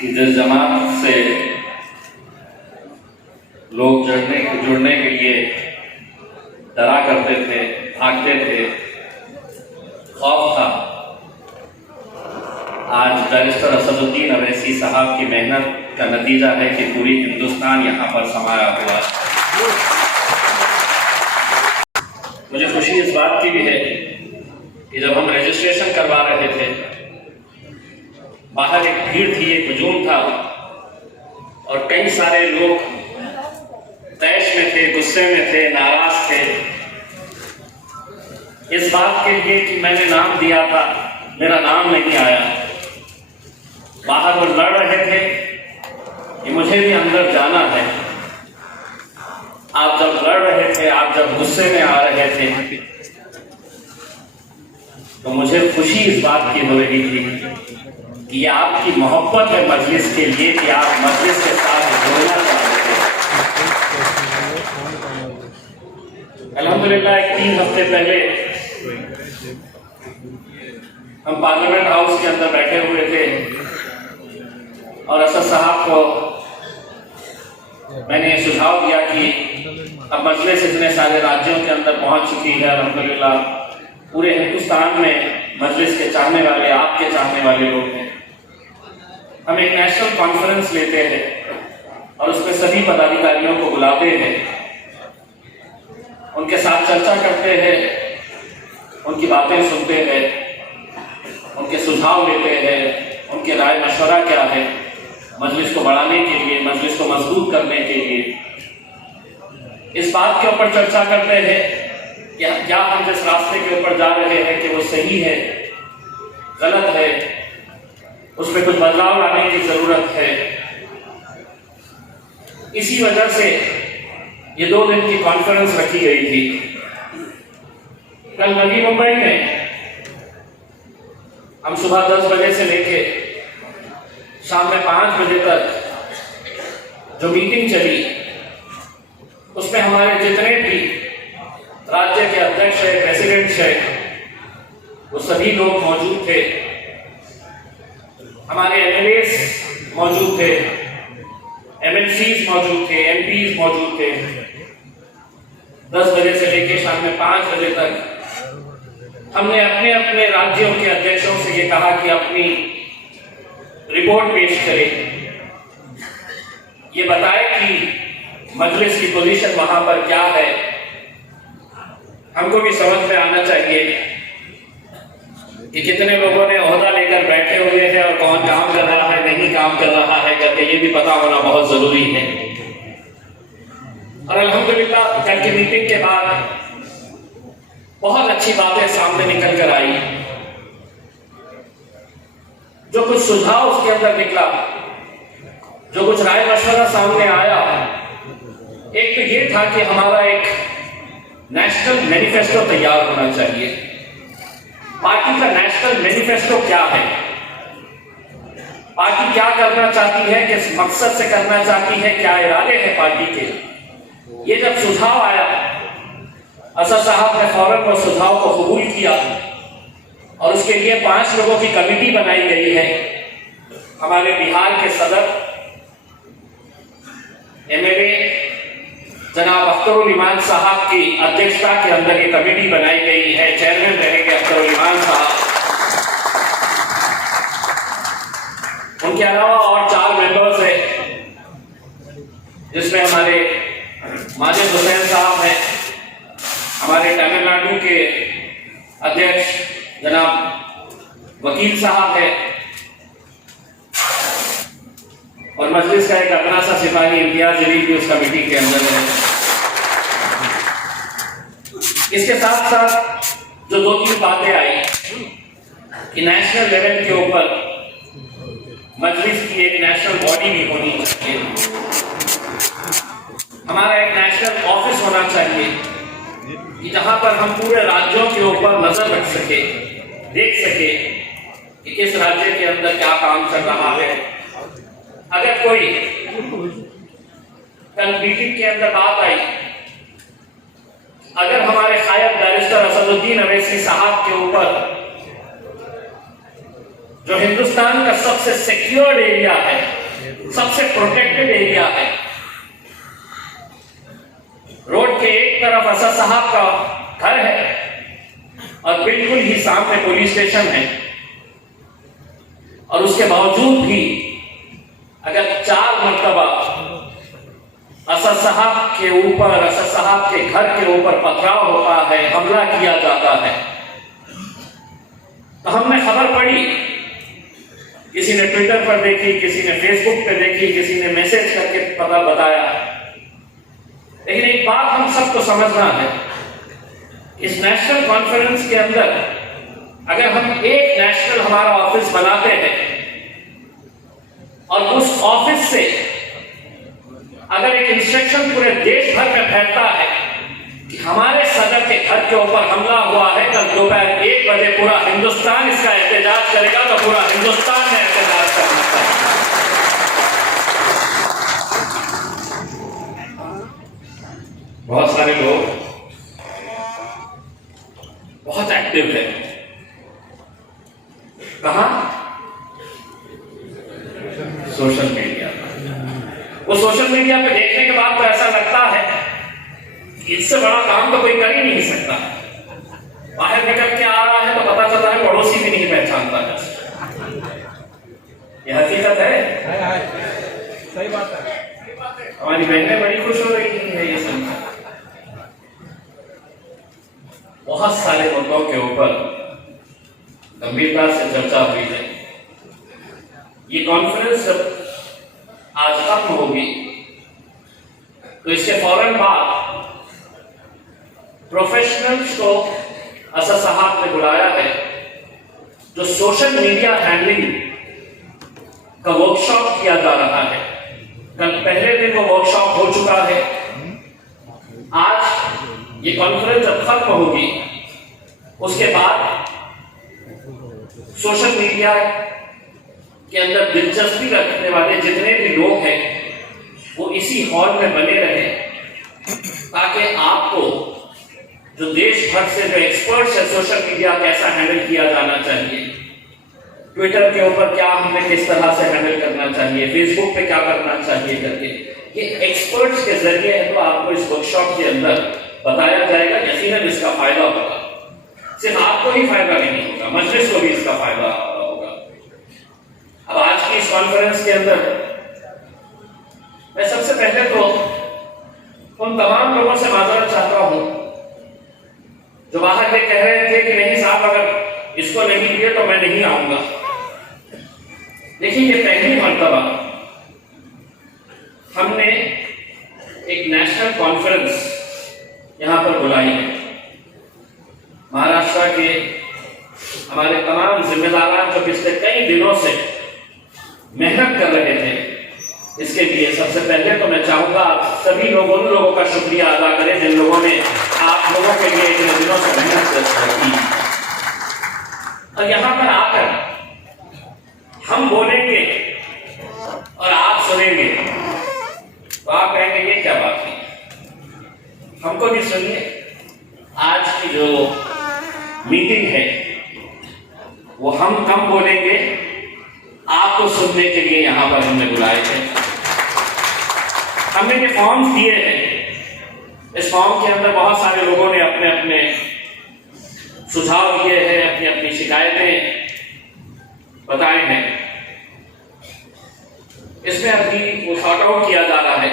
कि जिस जमात से लोग जुड़ने के लिए डरा करते थे, भागते थे, खौफ था, आज बैरिस्टर असदुद्दीन अवैसी साहब की मेहनत का नतीजा है कि पूरी हिंदुस्तान यहाँ पर समाया हुआ है। मुझे खुशी इस बात की भी है कि जब हम रजिस्ट्रेशन करवा रहे थे, बाहर एक भीड़ थी, एक हुजूम था और कई सारे लोग तैश में थे, गुस्से में थे, नाराज थे इस बात के लिए कि मैंने नाम दिया था, मेरा नाम नहीं आया। बाहर वो लड़ रहे थे कि मुझे भी अंदर जाना है। आप जब लड़ रहे थे, आप जब गुस्से में आ रहे थे, तो मुझे खुशी इस बात की हो रही थी कि ये आपकी मोहब्बत है मजलिस के लिए, कि आप मजलिस के साथ जुड़ना चाहते थे। अल्हम्दुलिल्लाह 3 हफ्ते पहले हम पार्लियामेंट हाउस के अंदर बैठे हुए थे और असद साहब को मैंने सुझाव दिया कि अब मजलिस इतने सारे राज्यों के अंदर पहुंच चुकी है, अल्हम्दुलिल्लाह पूरे हिंदुस्तान में मजलिस के चाहने वाले, आपके चाहने वाले लोग हैं। हम एक नेशनल कॉन्फ्रेंस लेते हैं और उसमें सभी पदाधिकारियों को बुलाते हैं, उनके साथ चर्चा करते हैं, उनकी बातें सुनते हैं, उनके सुझाव लेते हैं, उनके राय मशवरा क्या है मजलिस को बढ़ाने के लिए, मजलिस को मजबूत करने के लिए। इस बात के ऊपर चर्चा करते हैं कि क्या हम जिस रास्ते के ऊपर जा रहे हैं कि वो सही है, गलत है, उसमें कुछ बदलाव लाने की जरूरत है। इसी वजह से ये 2 दिन की कॉन्फ्रेंस रखी गई थी। कल नवी मुंबई में हम सुबह 10 बजे से लेके शाम में 5 बजे तक जो मीटिंग चली, उसमें हमारे जितने भी राज्य के अध्यक्ष है, प्रेसिडेंट है, वो सभी लोग मौजूद थे। हमारे एमएलएस मौजूद थे, एमएलसीज मौजूद थे, एमपीज मौजूद थे। 10 बजे से लेकर शाम में 5 बजे तक हमने अपने अपने राज्यों के अध्यक्षों से ये कहा कि अपनी रिपोर्ट पेश करें, ये बताए कि मजलिस की पोजीशन वहां पर क्या है। हमको भी समझ में आना चाहिए कि कितने लोगों ने ओहदा लेकर बैठे हुए हैं और कौन काम कर रहा है, नहीं काम कर रहा है करके ये भी पता होना बहुत जरूरी है। और अल्हम्दुलिल्लाह कल की मीटिंग के बाद बहुत अच्छी बातें सामने निकल कर आई। जो कुछ सुझाव उसके अंदर निकला, जो कुछ राय मशवरा सामने आया, एक तो ये था कि हमारा एक नेशनल मैनिफेस्टो तैयार होना चाहिए। पार्टी का नेशनल मैनिफेस्टो क्या है, पार्टी क्या करना चाहती है, किस मकसद से करना चाहती है, क्या इरादे हैं पार्टी के। ये जब सुझाव आया, असद साहब ने फौरन वो सुझाव को कबूल किया और उसके लिए 5 लोगों की कमेटी बनाई गई है। हमारे बिहार के सदर एमएलए जनाब अख्तरुल इमान साहब की अध्यक्षता के अंदर ये कमेटी बनाई गई है। चेयरमैन रहेंगे अख्तरुल इमान साहब। उनके अलावा और 4 मेंबर्स हैं, जिसमें हमारे माजिद हुसैन साहब हैं, हमारे तमिलनाडु के अध्यक्ष जनाब वकील साहब है और मजलिस का एक अपना सा सिपाही इम्तियाज अली भी उस कमेटी के अंदर है। इसके साथ साथ जो 2-3 बातें आई कि नेशनल लेवल के ऊपर मजलिस की एक नेशनल बॉडी भी होनी चाहिए, हमारा एक नेशनल ऑफिस होना चाहिए कि जहां पर हम पूरे राज्यों के ऊपर नजर रख सके, देख सके कि किस राज्य के अंदर क्या काम चल रहा है। अगर कोई कल मीटिंग के अंदर बात आई, अगर हमारे कायद बैरिस्टर असदुद्दीन अवैसी साहब के ऊपर जो हिंदुस्तान का सबसे सिक्योर्ड एरिया है, सबसे प्रोटेक्टेड एरिया है। रोड के एक तरफ असद साहब का घर है और बिल्कुल ही सामने पुलिस स्टेशन है, और उसके बावजूद भी अगर 4 मरतबा असद साहब के ऊपर, असद साहब के घर के ऊपर पथराव होता है, हमला किया जाता है, तो हमने खबर पढ़ी, किसी ने ट्विटर पर देखी, किसी ने फेसबुक पर देखी, किसी ने मैसेज करके पता बताया। लेकिन एक बात हम सबको समझना है, इस नेशनल कॉन्फ्रेंस के अंदर अगर हम एक नेशनल हमारा ऑफिस बनाते हैं और उस ऑफिस से अगर एक इंस्ट्रक्शन पूरे देश भर में फैलता है कि हमारे सदर के घर के ऊपर हमला हुआ है, कल दोपहर 1 बजे पूरा हिंदुस्तान इसका एहतजाज करेगा, तो पूरा हिंदुस्तान ने एहतजाज करना चाहिए। बहुत सारे लोग बहुत एक्टिव है, कहां? Social media. वो सोशल मीडिया पे देखने के बाद तो ऐसा लगता है कि इससे बड़ा काम तो कोई कर ही नहीं सकता। बाहर निकल के आ रहा है तो पता चलता है पड़ोसी भी नहीं पहचानता है। यह हकीकत है, सही बात है। हमारी बहनें बड़ी खुश हो रही है ये सुनकर। बहुत सारे मुद्दों के ऊपर गंभीरता से चर्चा हुई है। ये कॉन्फ्रेंस जब आज खत्म होगी तो इसके फौरन बाद प्रोफेशनल्स को असद साहब ने बुलाया है, जो सोशल मीडिया हैंडलिंग का वर्कशॉप किया जा रहा है। कल पहले दिन वो वर्कशॉप हो चुका है। आज ये कॉन्फ्रेंस जब खत्म होगी उसके बाद सोशल मीडिया के अंदर दिलचस्पी रखने वाले जितने भी लोग हैं वो इसी हॉल में बने रहे, ताकि आपको जो देश भर से जो एक्सपर्ट्स है सोशल मीडिया कैसा हैंडल किया जाना चाहिए, ट्विटर के ऊपर क्या हमें किस तरह से हैंडल करना चाहिए, फेसबुक पे क्या करना चाहिए करके ये एक्सपर्ट्स के जरिए है तो आपको इस वर्कशॉप के अंदर बताया जाएगा। यकीनन इसका फायदा होगा, सिर्फ आपको ही फायदा नहीं होगा, मजलिस को भी इसका फायदा होगा। अब आज की इस कॉन्फ्रेंस के अंदर मैं सबसे पहले तो उन तमाम लोगों से माजरत चाहता हूं जो बाहर ये कह रहे थे कि नहीं साहब अगर इसको नहीं दिए तो मैं नहीं आऊंगा। देखिए, ये पहली मर्तबा हमने एक नेशनल कॉन्फ्रेंस यहां पर बुलाई है। महाराष्ट्र के हमारे तमाम जिम्मेदार जो पिछले कई दिनों से मेहनत कर रहे थे, इसके लिए सबसे पहले तो मैं चाहूंगा आप सभी लोगों उन लोगों का शुक्रिया अदा करें जिन लोगों ने आप लोगों के लिए इतने दिनों से मेहनत की। और यहां पर आकर हम बोलेंगे और आप सुनेंगे तो आप कहेंगे ये क्या बात है। हमको भी सुनिए, आज की जो मीटिंग है वो हम कम बोलेंगे, आपको सुनने के लिए यहां पर हमने बुलाए थे। हमने ये फॉर्म दिए हैं, इस फॉर्म के अंदर बहुत सारे लोगों ने अपने अपने सुझाव दिए हैं, अपनी अपनी शिकायतें बताए हैं। इसमें अभी वो सॉर्ट आउट किया जा रहा है।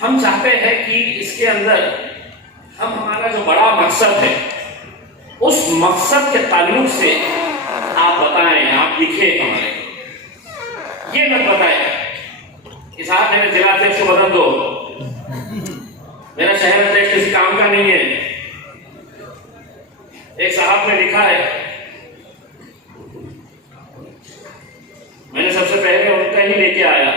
हम चाहते हैं कि इसके अंदर हम हमारा जो बड़ा मकसद है उस मकसद के ताल्लुक से आप बताएं, आप लिखें हमारे, ये मत बताएं कि साहब मेरे जिला अध्यक्ष को बदल दो, मेरा शहर अध्यक्ष किसी काम का नहीं है। एक साहब ने लिखा है, मैंने सबसे पहले उनका ही लेके आया।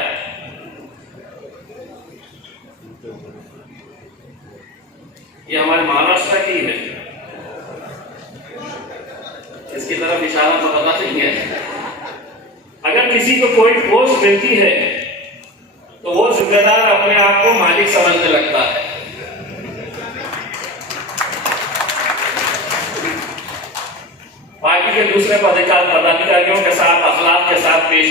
ये हमारे महाराष्ट्र की है, इसकी तरफ इशारा तो पता नहीं है। अगर किसी को कोई पोस्ट मिलती है तो वो जिम्मेदार अपने आप को मालिक समझने लगता है। पार्टी के दूसरे पदाधिकारियों